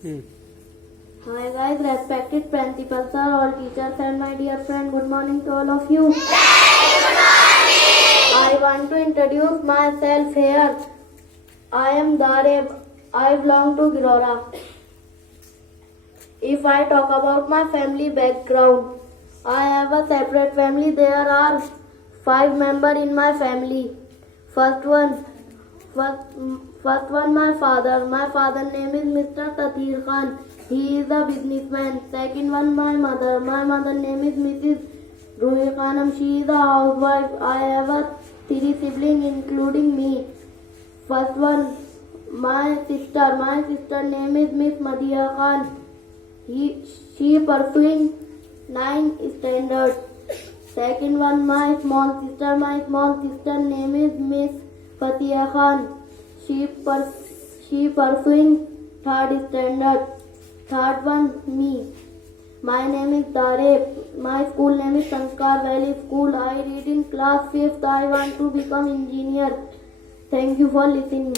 Hi guys, respected principal sir, all teachers and my dear friend, good morning to all of you. I want to introduce myself here. I am Darib. I belong to Girora. If I talk about my family background, I have a separate family. There are 5 members in my family. First one, my father. My father's name is Mr. Tatir Khan. He is a businessman. Second one, my mother. My mother's name is Mrs. Ruhi Khanam. She is a housewife. I have a 3 siblings, including me. First one, my sister. My sister's name is Miss Madiha Khan. She pursuing 9th standard. Second one, my small sister. My small sister's name is Miss Fatiha Khan. She pursuing 3rd standard. Third one, me. My name is Darib. My school name is Sanskar Valley School. I read in class 5th. I want to become engineer. Thank you for listening.